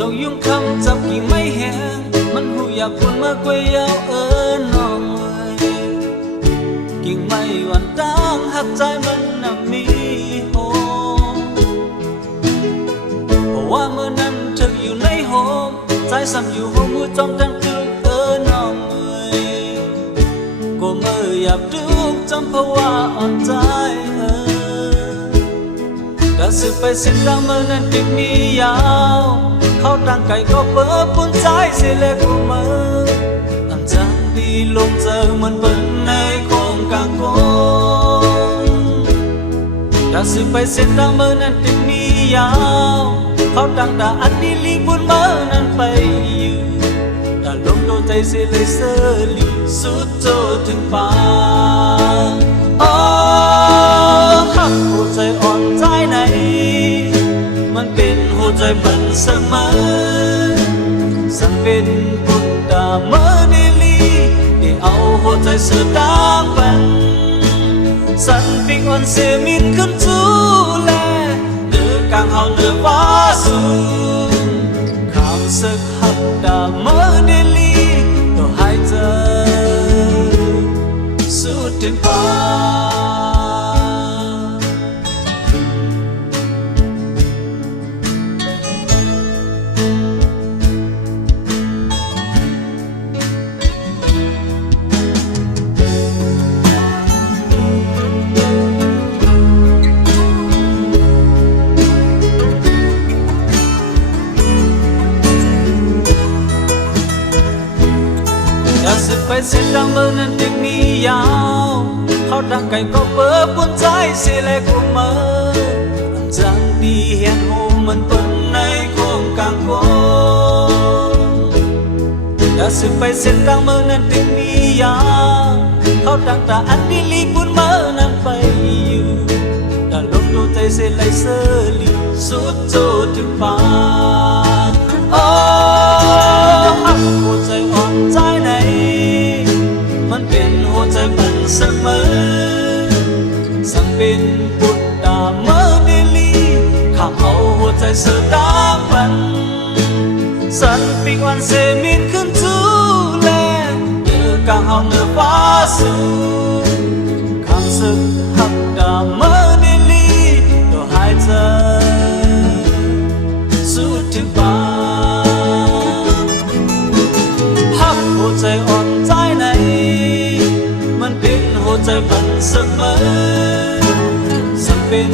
นกยุงคำจับกิ่งไม้แห้งมันหูอยากคนมากวยยาวน้องเอ้ยกิ่งไม้วันตั้งหักใจมันน่ะมีโฮเพราะว่าเมื่อนั้นเธออยู่ในโฮมใจสั่นอยู่โฮมมือจอมจังตึกน้องเอ้ยก็เมื่ออยากดูจำเพราะว่าอ่อนใจก็สืบไปเส้นทางเมื่อนั้นติดมียาวเขาตั้งไก่ก็เปิดปุ่นใจเสียเล็กกูเมื่ออันจังดีลงเจอมันเป็นในโคงกลางโกงก็สืบไปเส้นทางเมื่อนั้นติดมียาวเขาตั้งตาอันดีลีบุญเมื่อนั้นไปอยู่แต่ลงโดนใจเสียเลยเสลีสุดโจถึงป่าหักหัวใจอ่อนใจไหนมันเป็นหัวใจบันเสมอสังเป็นปุตตาเมื่อเดลีได้เอาหัวใจเสือตามบันสันปิงอ่อนเสียมินขึ้นจูแลเดือกลางเฮาเดือฟ้าสูงข้ามศึกหักดาเมื่อเดลีต้องหายใจสุดถึงป่าไปเส้นทางเมื่อนั้นติดมียาวเขาดังไก่ก็เปิดปุ่นใจเสียแลกกูเมื่อจังดีเห็นหูมันเป็นในโคงกลางโกงแต่สืบไปเส้นทางเมื่อนั้นติดมียาวเขาดังตาอันดีลีบุญเมื่อนั้นไปอยู่แต่ลงดูใจเสียเลยเสลีสุดโจถึงป่าหัวใจอ่อนใจไหนมันเป็นหัวใจบันเสมอสั่งเป็นปุตตาเมื่อเดลีข้ามเอาหัวใจเสือตามบันสันปิงวันเซมินขึ้นจูแลเดือกลางเฮาเนื้อฟ้าสูงข้ามศึกหักดาเมื่อเดลีตัวหายใจสุดถึงป่าหัวใจอ่อนใจไหนมันเป็นหัวใจบันเสมอสังเป็น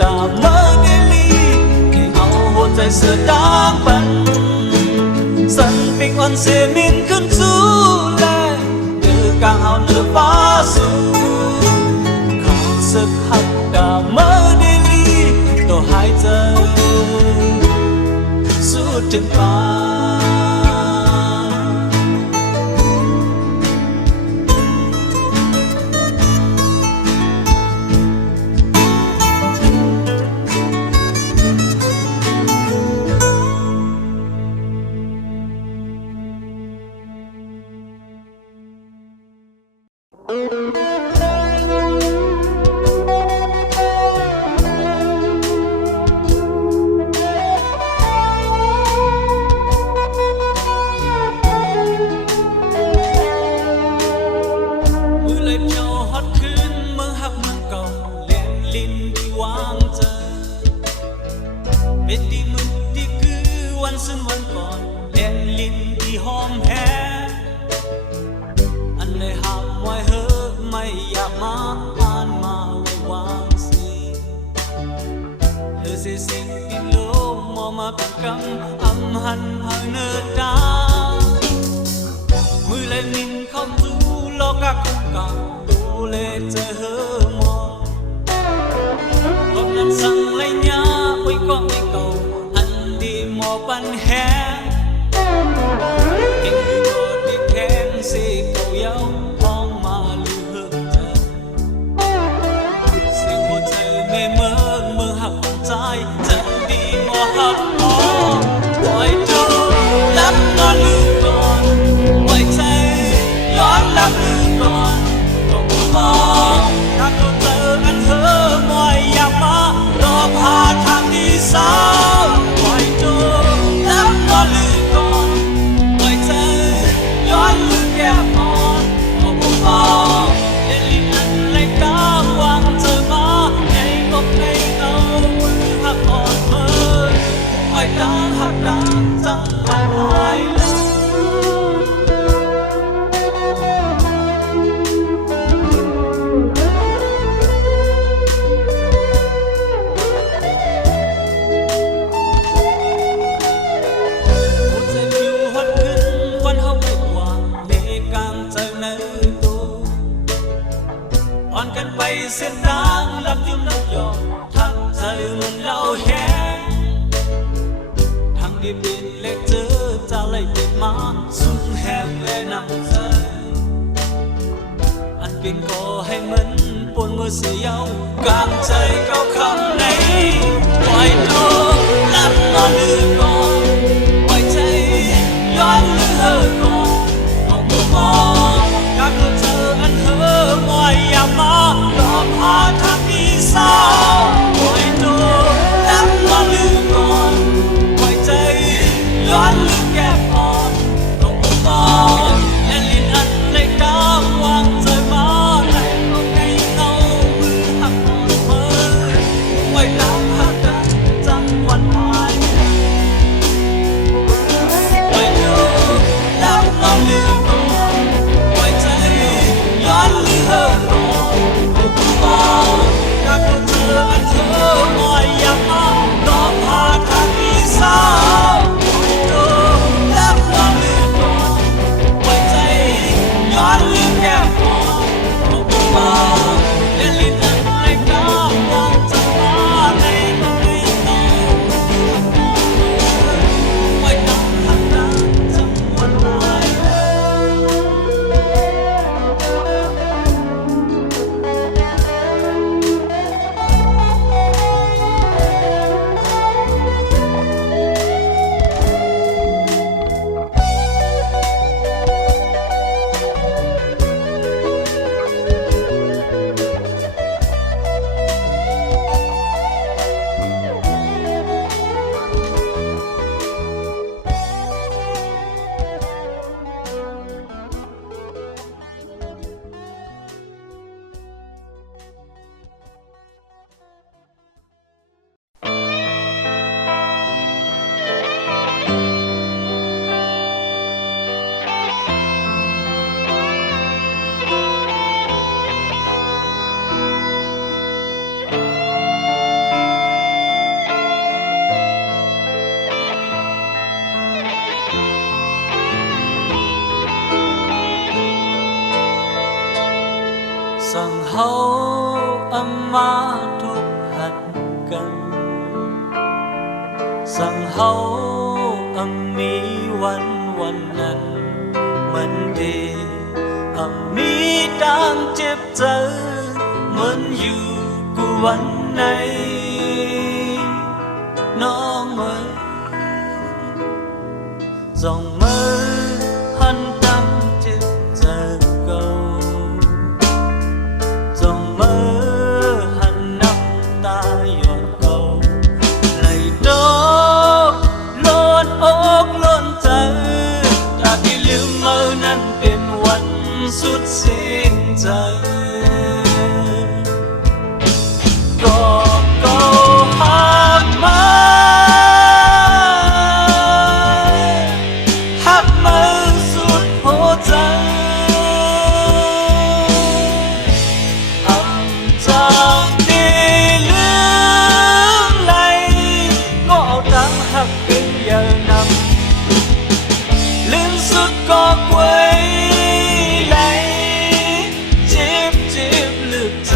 ดาเมื่อเดลีให้เอาหัวใจเสือดางบันสันปิงอ่อนเสียมินขึ้นจูแลเดือกลางเฮาเนื้อฟ้าสูงข้ามศึกหักดาเมื่อเดลีตัวหายใจสุดถึงป่าเป็นดีมึงที่คือวันซึ่งวันก่อนเล่นลิ้นที่หอมแห้อันเลยห้ามไว้เฮ้อไม่อยากมาอ่านมาไว้วางสิเธอเสียสิ่งที่โลกมองมาเป็นกำอำหันหายเนื้อตามือเล่นลิ้นเข้าจูโลกะคุกกังดูเลเจอเฮ้อมองคนนั้นสั่งเลยยาไว้ก็ไม่เก่าอันดีหมอปันแห้งเก่งก็ดีแข็งสิเก่าเย้าท้องมาลือเธอเสียงหัวใจไม่เมื่อหักใจจะดีหมอหักหมอปล่อยดูรับนอนลืมก่อนปล่อยใจย้อนรับลืมก่อนต้องมองถ้าตัวเธออันเธอมอยอยากมารอพาทางที่สาวปล่อยดู ำวันหายเลยกันไปเส้นทางรับยุ่งรับยอมทักใจมันเล่าแห้งทางดีบินเล็กเจอจะไล่ติดมาสุดแหงและนำใจอันเป็นก่อให้มันปนมือเสียาวกลางใจเก้าคำในปล่อยโลกลับนอนลืมก่อนปล่อยใจย้อนลืมเธอก่อนมองมองการรู้เธออันเธอมอยอย่ามาหลอกพาทางที่เศร้าปล่อยตัวแล้วก็ลืมก่อนปล่อยใจย้อนลืมแก้อ่อนลงมองและลิ้นอันเล็กดำวางใจมาแต่ก็ไงเงามือหักอ่อนเมื่อไว้ตามหักกันจำวันหายปล่อยตัวแล้วก็ลืมก่อนปล่อยใจย้อนลืมเธอก่อนการเธออันเธอมอยอย่ามาหลอกพาทางที่เศร้าปล่อยตัวแล้วก็ลืมก่อนปล่อยใจย้อนลืมแก้มก่อนมองและลิ้นอันเล็กน้อยมองจากมาในก็ไม่ต้องไว้ตั้งหักกันจำวันหายสั่งเฮาอามาทุกหัดกันสั่งเฮามีวันนั้นมันดีมีตามเจ็บใจมันอยู่กูวันไหนน้องเมื่อจ้องมือหันตั้งเจ็บใจเก่าหันน้ำตาหยดเก่าไหลโดโลนอกโลนใจจากที่ลืมเมื่อนั้นเป็นวันสุดสิ้นใจก็หักมาสุดหัวใจจากที่ลืมไหลก็เอาตามหักเป็นอย่างนำลืมสุดก็กวยไหลเจ็บลึกใจ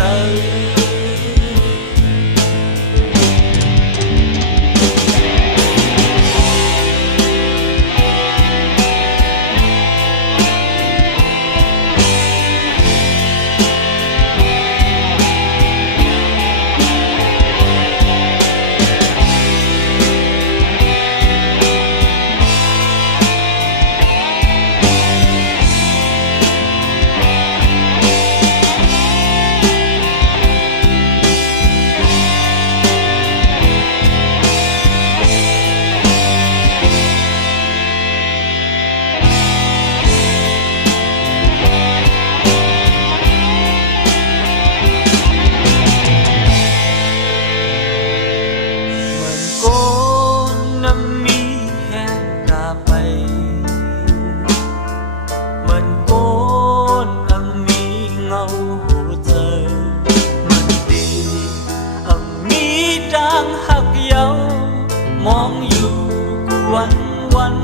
สู่กูวัน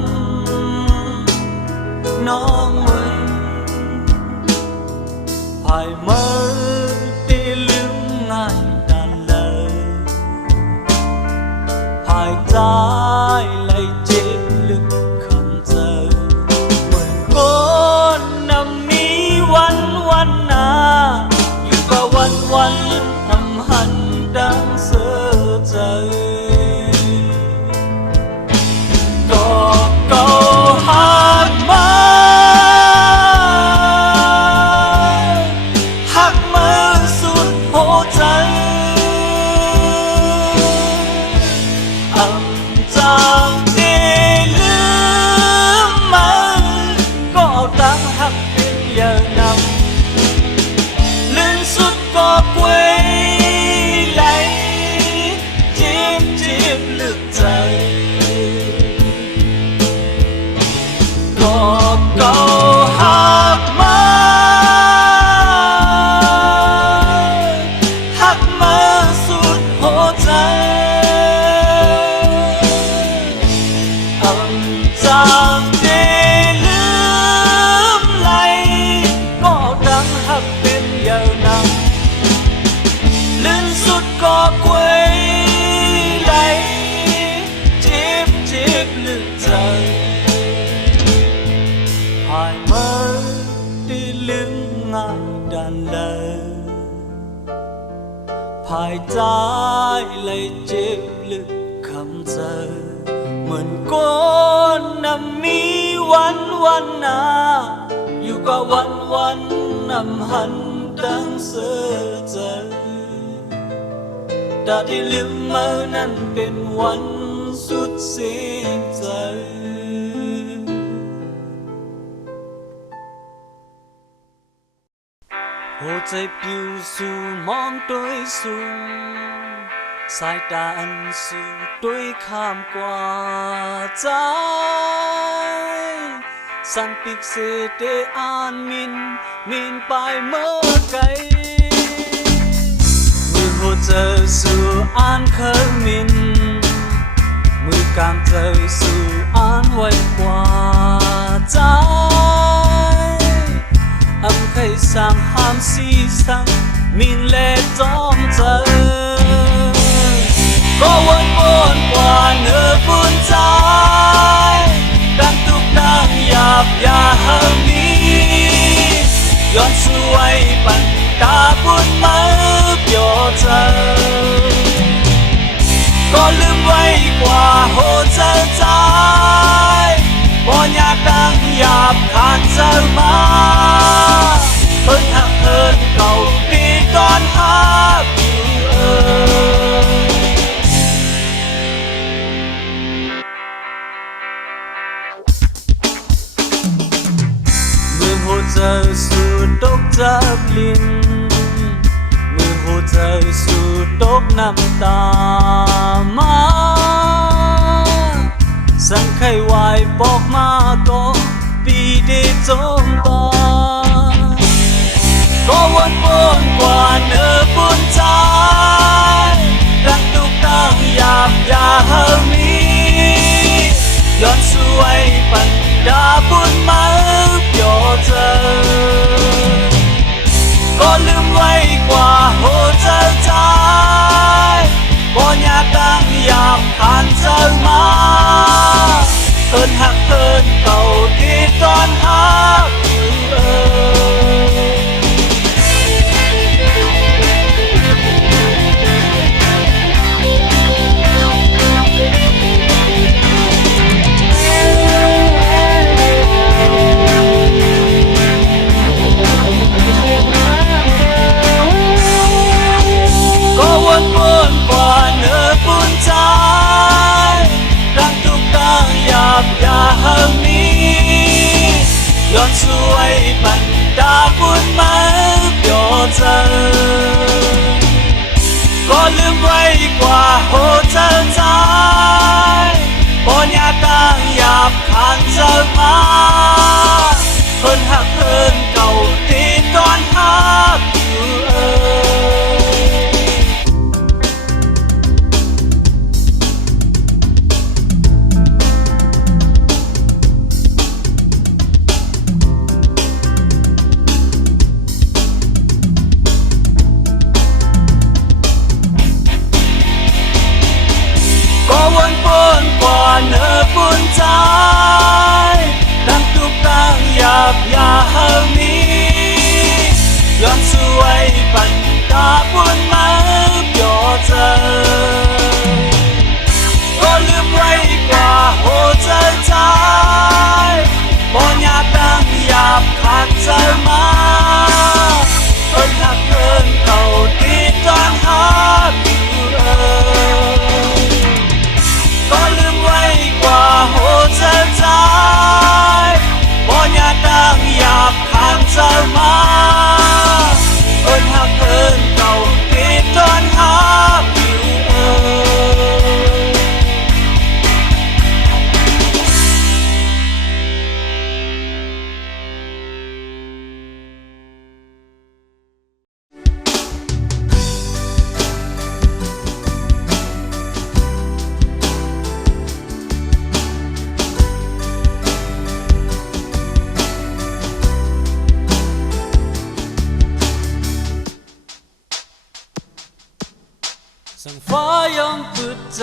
น้องเอ๋ยภายเมื่อได้ลืมง่ายดานเลยภายใจเลยเจ็บลึกคำเจอเหมือนก้นนำมีวันนาอยู่กับวันทำหันดังเสือใจก็หักมาสุดหัวใจจางได้ลืมมันก็ตั้งหักเป็นอย่างนั้นลืมสุดก็เว้ยไหลเจ็บลึกใจก็หักมาสุดหัวใจจางได้ลืมไหลก็ดังหักเป็นยาวนานลื่นสุดก็เว้ยไหลเจ็บลึกใจภายเมื่อได้ลืมง่ายดานเลยภายใจเลยเจ็บลึกคำเจอเหมือนก้นนำมีวันนาอยู่กับวันนำหันดังเสือใจแต่ที่ลืมเมื่อนั้นเป็นวันสุดสิ้นใจหัวใจปิวสู่มองด้วยสูงสายตาอันสู่ด้วยข้ามกว่าใจสั่นปิกเสเตอ่านมินไปเมื่อไกลมือหัวใจสู่อ่านเคยมินมือกามใจสู่อ่านไว้กว่าใจเคยสั่งห้ามสีสั่งมินเล่จอมเจอก็วนกว่าเนื้อบุญใจดังทุกดังหยาบยาเฮมีย้อนสวยปันตาบุญมาเปียวเจอก็ลืมไว้กว่าโหเจอใจบ่อยากดังหยาบขาดเจอมาเพิ่นหักเพิ่นเก่าปีก่อนหักอยู่เมื่อหัวใจสู่ตกจับลิ้นเมื่อหัวใจสู่ตกน้ำตามาสั่งไขวายปอกมาก็ปีได้จมตาก็วนกว่าเนื้อบุญใจดังทุกดังหยาบยาเฮมีย้อนสวยปันดาบุญมาเปียวเจอก็ลืมไว้กว่าโหเจอใจบ่อยากดังหยาบขานเจอมาเพิ่นหักเพิ่นเก่าที่ตอนหักก็วนกว่าเนื้อบุญใจดังทุกดังหยาบยาเฮมีย้อนสวยปันดาบุญมาเปียวเจอก็ลืมไว้กว่าโหเจอใจบ่อยากดังหยาบขานเจอมาเพิ่นหักเพิ่นเก่าที่ตอนหักอยู่ ใจดังตุกตังหยาบยาเฮานี้ย้อนสวยปันตาบุญมาเปียวเจอก็ลืมไว้กว่าโหเจอใจบ่อยากดังหยาบขาดใจมาเพิ่นหักเพิ่นเขาที่ตอนหาอยู่ก็ลืมไว้กว่าโหเจอใจบ่อยากดังหยาบขาดใจมาเพิ่นหักเพิ่นเขาที่ตอนหาอยู่สั่งฟ้ายอมเปิดใจ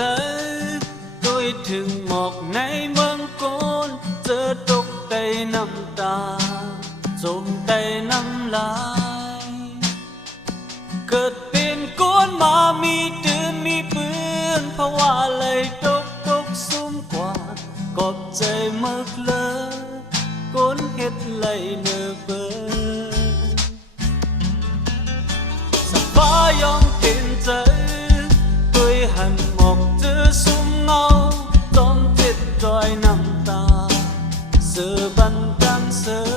โดยถึงหมอกในเมืองโกนเจอตกใต้น้ำตาจมใต้น้ำลายเกิดเป็นโกนมามีตื่นมีปืนเพราะว่าเลยตกซุ่มกว่ากอบใจเมิกเลยโกนเฮ็ดเลยเนอเบอสั่งฟ้ายอมเป็นใจหันหมอกเจอซุ่มเงาต้องเจ็ดรอยน้ำตาเสือบันดังเสือ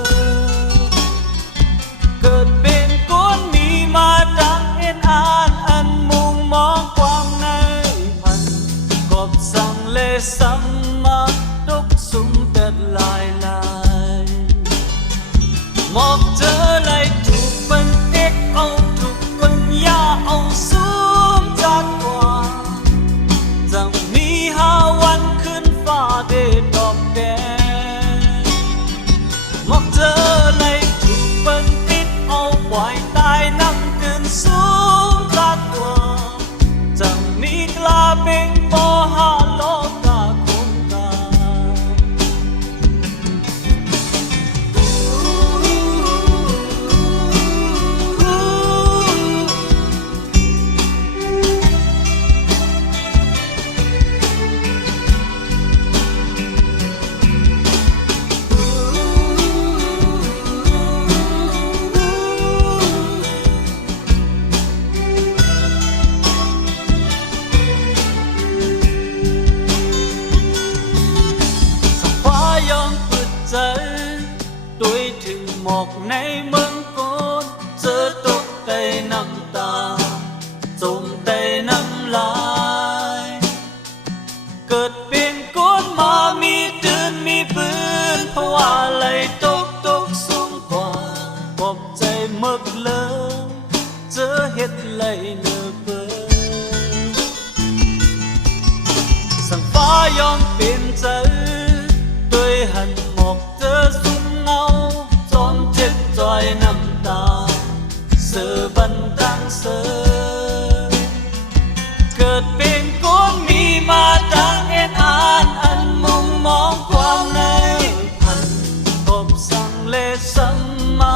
เกิดเป็นก้นมีมาดังเอ็นอ่านอันมุงมองความในพันกอบสั่งเลสัมมาตกซุ่มเป็ดลายหมอกเจอเลยถูกมันเด็กเอาถูกมันยาเอาซุ่มจากกว่าจังมี5 วันขึ้นฟ้าได้ดอกแดงหมอกเจอเลยถูกเปิ้นติดเอาปล่อยตายน้ำขึ้นสูงจากตัวจังมีกลาเป็นปอหาโลกาคงกาโดยถึงหมอกในเมืองโกนเจอตกใต้น้ำตาจมใต้น้ำลายเกิดเป็นโกนมามีตื่นมีปืนเพราะว่าเลยตกสูงกว่าปอบใจเมิกเลยเจอเฮ็ดเลยเนอเบอสั่งฟ้ายอมเป็นใจโดยหันหมอกเจอซุ่มเงาจอมเจ็บจอยน้ำตาเสือบันดังเสือเกิดเป็นก้นมีมาดังเอ็นอ่านอันมุงมองความในพันกบสั่งเลสัมมา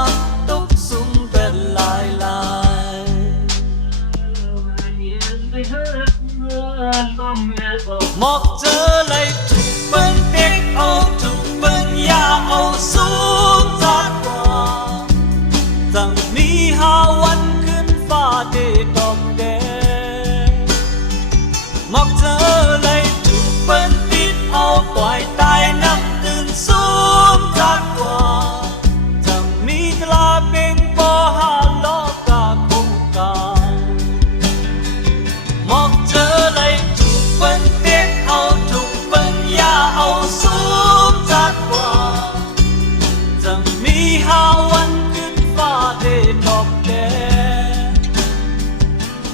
ตกซุ่มเป็นลายหมอกเจอเลยถูกเปิ้นเด็กเอาถูกเปิ้นยาเอาสูงจากกว่าจังมี5 วันขึ้นฟ้าได้ดอกแดงหมอกเจอเลยถูกเปิ้นติดเอาปล่อยตายน้ำตื่นสูงจากกว่าจังมีกลาเป็นปอหาโลกาคงกาหมอกเจอเลยถูกเปิ้นเด็กเอาถูกเปิ้นยาเอาสูงจากกว่าจังมี5 วันขึ้นฟ้าได้ดอกแดง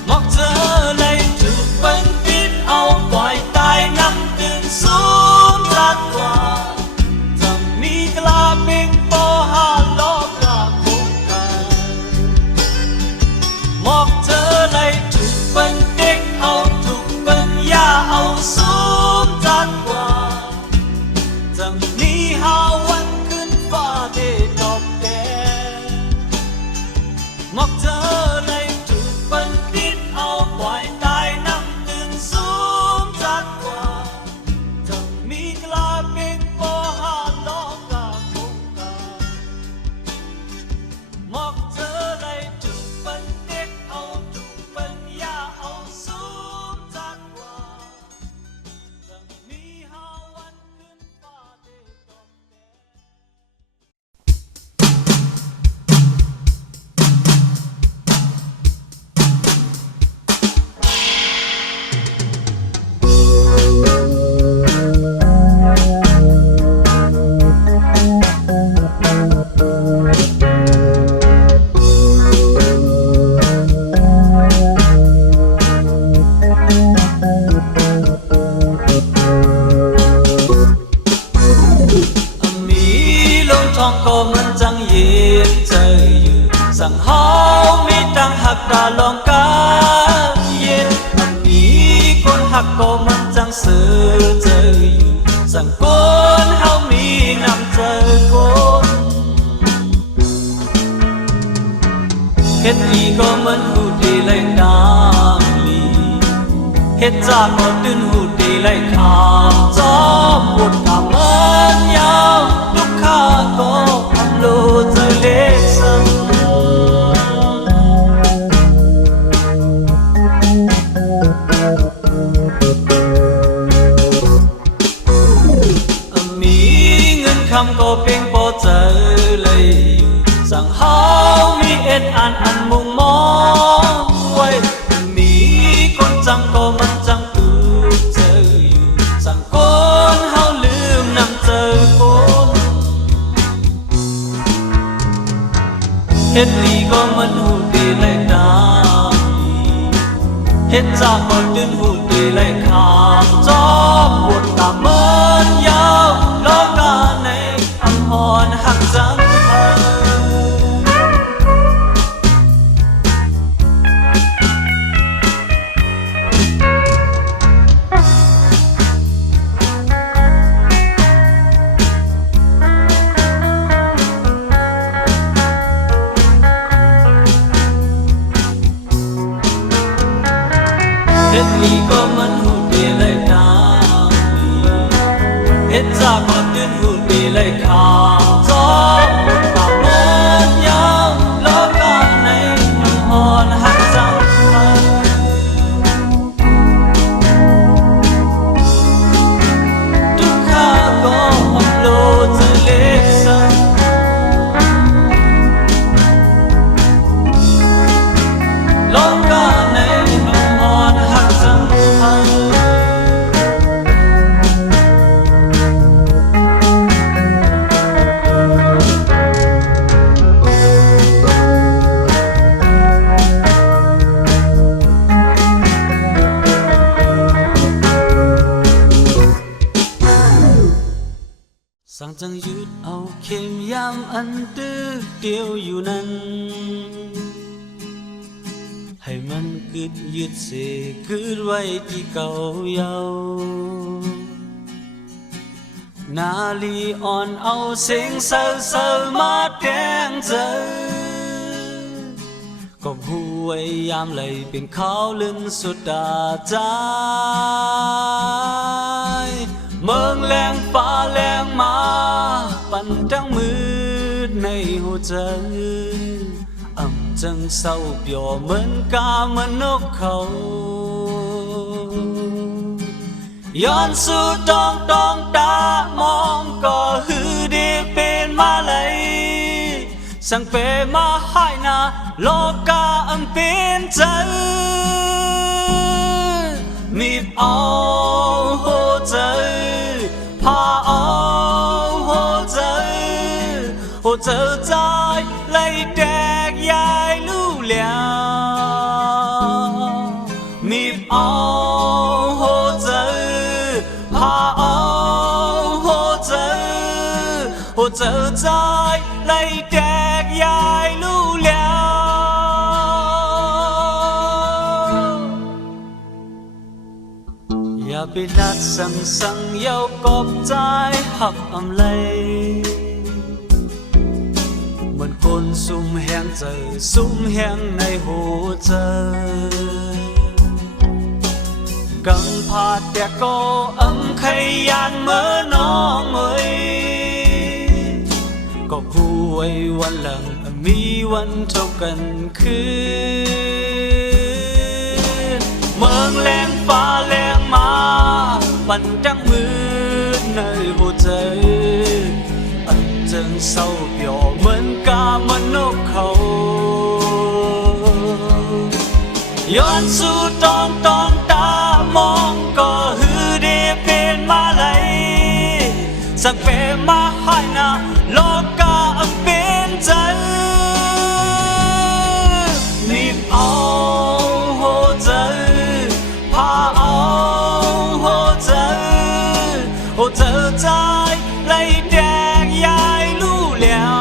หมอกเจอเลยถูกเปิ้นติดเอาปล่อยตายน้ำตื่นสูงจากกว่าจังมีกลาเป็นปอหาโลกาคงกาหมอกเจอเลยถูกเปิ้นเด็กเอาถูกเปิ้นยาเอาสูงจากกว่า có mình chẳng yên trời rằng hao mi đang hạc đà lòng cá yên mi con hạc có mình chẳng sự trời rằng con hao mi nằm trời con hết đi có mình hụt đi lại đàng lì hết ra có tin hụt đi lại khám gió một cảm ơn nhau lúc khá có âm lô rơi lê sân mi ngân khăm có bên bỏ giờ lấy rằng hao mi ết ăn mùng mong quay mi con chẳng có mắt chẳng từ trời rằng con hao lương nằm trời con hết đi có mất hụt đi lại đàm hết ra còn tin hụt đi lại khám gió buồn cảm ơn nhau lo cả này âm hòn hàng răng hết mi có mất hụt đi lại đàm hết ra có tin hụt đi lại khám gió một cảm ơn nhau lo cả này âm hòn hàng răng lúc khá có âm lô rơi lê sân lo cả nàyสั่งจังหยุดเอาเข็มยามอันตื้อเดียวอยู่นั้นให้มันกึดยึดเสกึดไว้ที่เก่าเยานาลีอ่อนเอาเสียงเซอมาแกงเจอก็ผู้ไว้ยามไหลเป็นเขาลื่นสุดดาใจเมืองแรงฟ้าแรงมาปั่นทั้งมืดในหัวใจจังเศร้าเปลี่ยวเหมือนกาเหมือนนกเขาย้อนสู่ต้องตามองก็ฮือดีเป็นมาเลยสั่งเปมาให้นาโลกาอันเป็นใจมีเอาหัวใจพาเอาหัวใจหัวใจใจไล่แดกยายลู่เหลียวมีเอาหัวใจพาเอาหัวใจหัวใจใจไล่แดกยายลู่เหลียวอย่าไปดัดสั่งเย้ากบใจหักอำเลยเหมือนคนซุ่มแห้งใจซุ่มแห้งในหัวใจกังพาดแต่ก็ขยันเมื่อน้องเอ้ยก็ผู้ไว้วันหลังมีวันเท่ากันคืนเมืองแรงฟ้าแรงมาปั่นจังมือในหัวใจจังเศร้าเปลี่ยวเหมือนกาเหมือนนกเขาย้อนสู่ต้องตามองก็ฮือดีเป็นมาเลยสักเป็นมาให้นาโลกาอันเป็นใจรีบเอาหัวใจพาเอาหัวใจหัวใจใจไล่แดกยายลู่แล้ว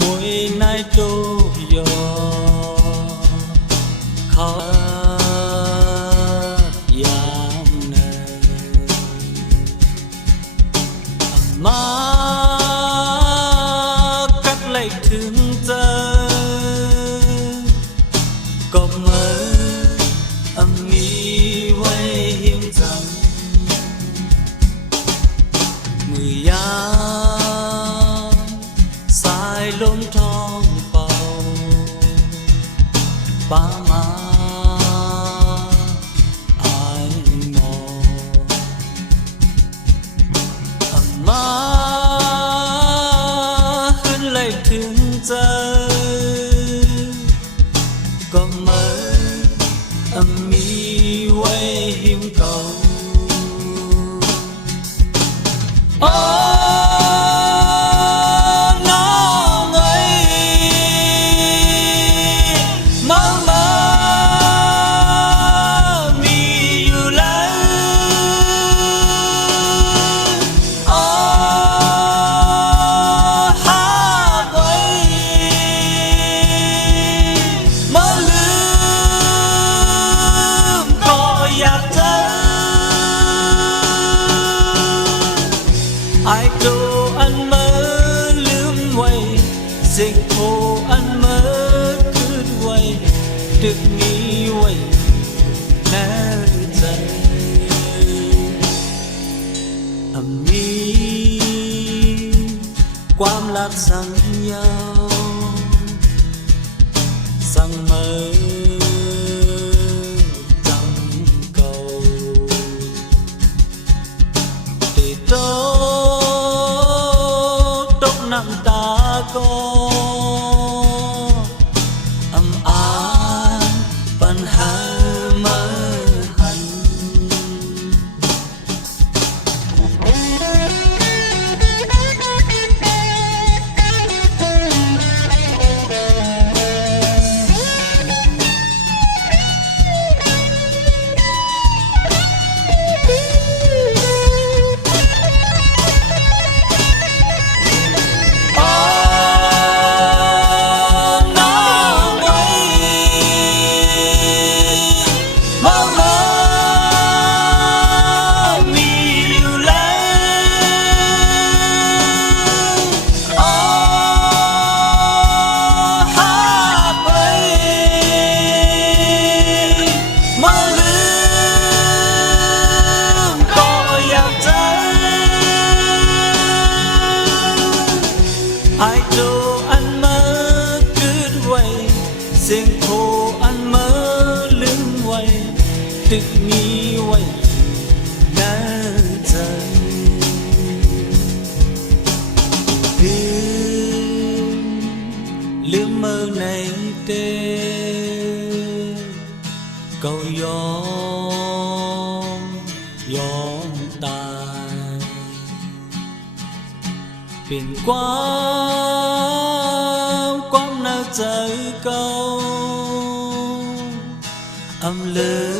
mùi nay tô yo khó yam nè mà cắt lấy thương tơ có mơ âm nghi quay hiếm rằng mười ya sai lốm thong bầu ba má ai mò má hơn lấy thương tơ có mơ âm mi quay hiếm cầu nó ấy mơ mơ mi yêu lấy hát ấy mơ lướm có giặc thơ ai đồ anh mơ lướm quay dịch hồ anh mơ cứ quay được nghĩ quay nè dần âm mi quam lạc sang nhau sang mơ trong cầu để tốt nằm ta có âm an ban hà mơ hành ai đồ anh mơ cứ quay riêng hồ anh mơ lưng quay tự nghĩ quay đã dần lướm mơ này tê cầu gió tài biển quang nơi trời câu âm lơ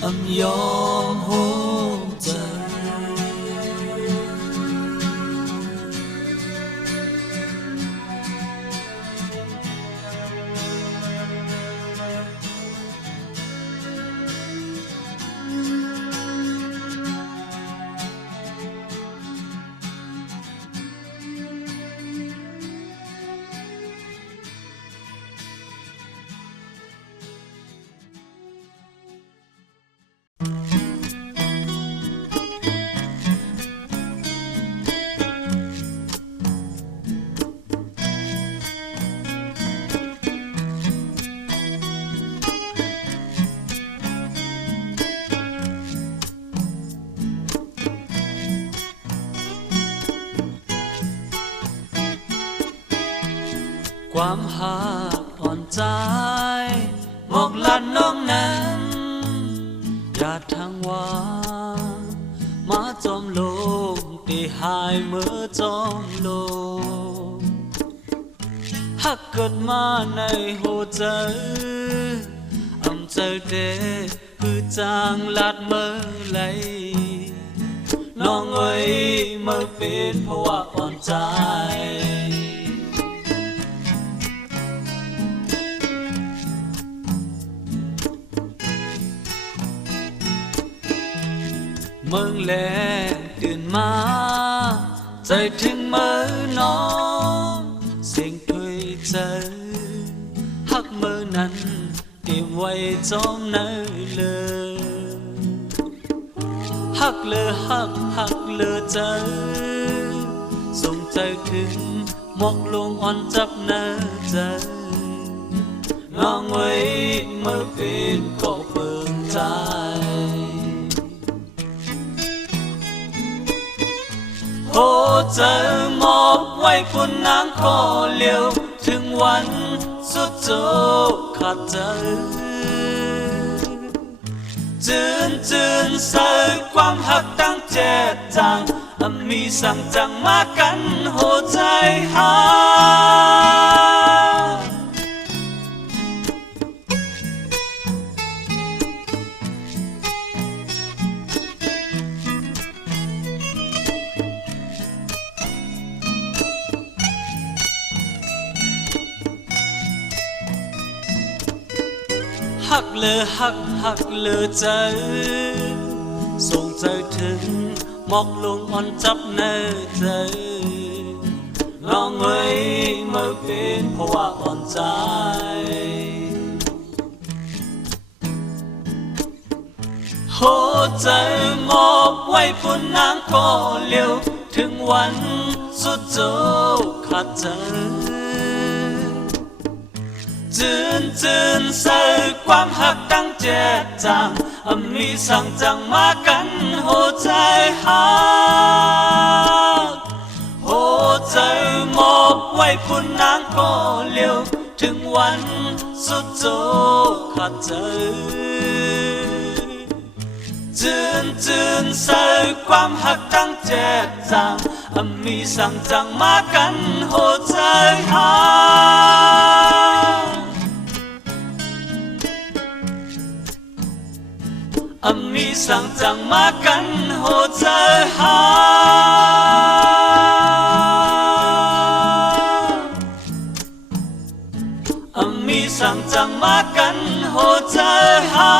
âm gió hôn trờiความหักอ่อนใจหมกลัดน้องนั้นอย่าทางว่ามาจอมโลกตีหายเมื่อจอมโลกหักเกิดมาในหัวใจอำใจเดคือจางลัดเมื่อไหล น้องเอ้ยเมื่อเป็นเพราะว่าอ่อนใจเมืองแลตื่นมาใจถึงมือน้องเสียงถุยเจอหักมือนั้นเตรียมไว้จอมเนื้อเลยหักเลยหักเลยเจอส่งใจถึงหมอกลงอ่อนจับเนื้อเจอน้องไว้เมื่อเป็นก็เปิดใจโอ้เจอมอบไว้คุณนางขอเลี้ยวถึงวันสุดโจขาดใจจืนใส่ความหักตั้งเจ็ดจังมีสั่งจังมากันโหใจหาหักเลยหักเลยใจส่งใจถึงหมอกลงอ่อนจับเนื้อใจน้องเอ้ยเมื่อเป็นเพราะว่าอ่อนใจโหใจมอบไว้พุ่นนางก็เลี้ยวถึงวันสุดโจขาดใจจืนใส่ความหักตั้งเจ็ดจังมีสั่งจังมากันโหใจหักโหใจมอบไว้พุ่นนางก็เลี้ยวถึงวันสุดโจขาดใจจืนใส่ความหักตั้งเจ็ดจังมีสั่งจังมากันโหใจหักมีสั่งจังมากันโหใจหามีสั่งจังมากันโหใจหา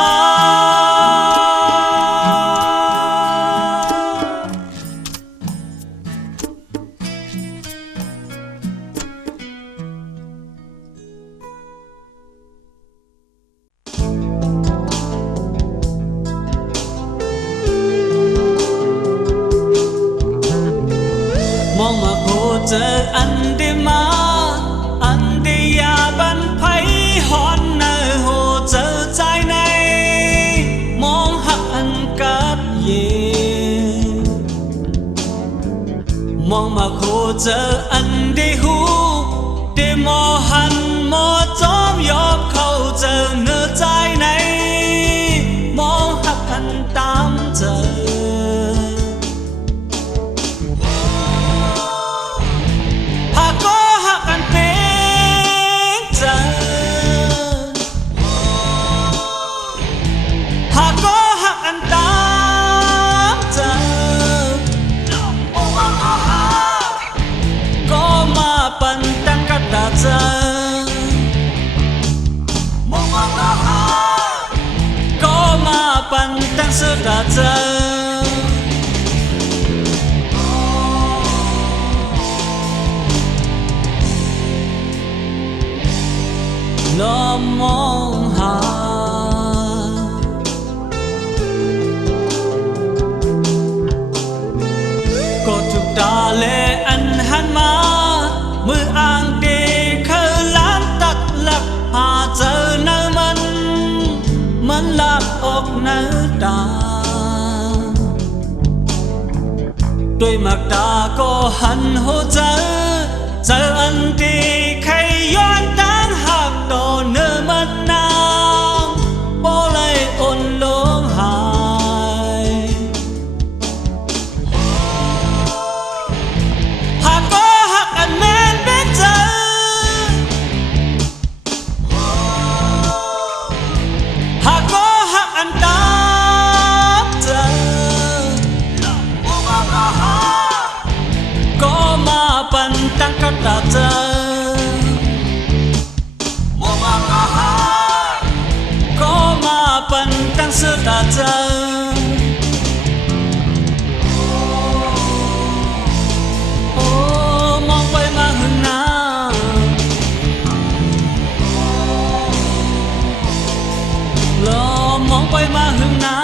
เจออันเดมาอันเดียบันไพหอนเนอโหเจอใจในมองหักอันกัดเยมองมาโคเจออันเดหูเดมอหันมอจอมยอบเข้าเจอเนื้อใจในมองหักอันตามเจอปันตั้งสุดาเจอลองมองหาก็ทุกตาเลอันหันมามืออ่างเดเคยล้านตักหลักหาเจอเนื้อมันลากออกเนื้อตาด้วยมักตาก็หันหัวใจเจออันดีใครย้อนตั้งหักต่อเนื้อมันนางบ่เลยอ่อนลงหายหากก็หักอันแม่นเป็นเจอหากก็หักอันตามเจอ pan tang kata ta mo makaha ko ma pan tang seta ta mong bay ma hưng na lo mong bay ma hưng na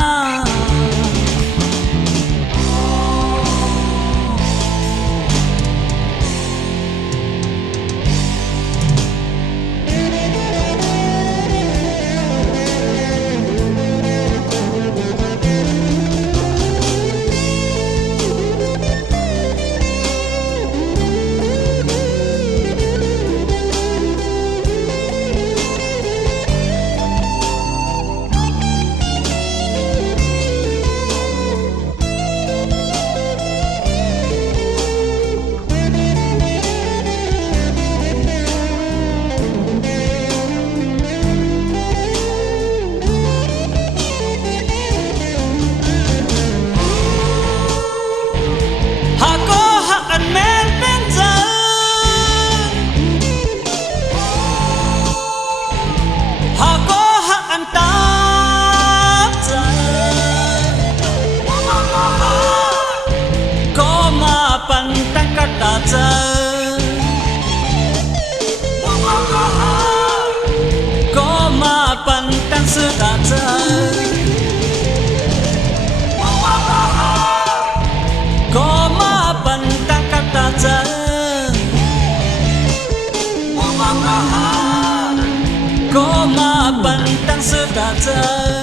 pan tang kata ta ko ma pan tang su ta ta ko ma pan tang kata ta ko ma pan tang su ta ta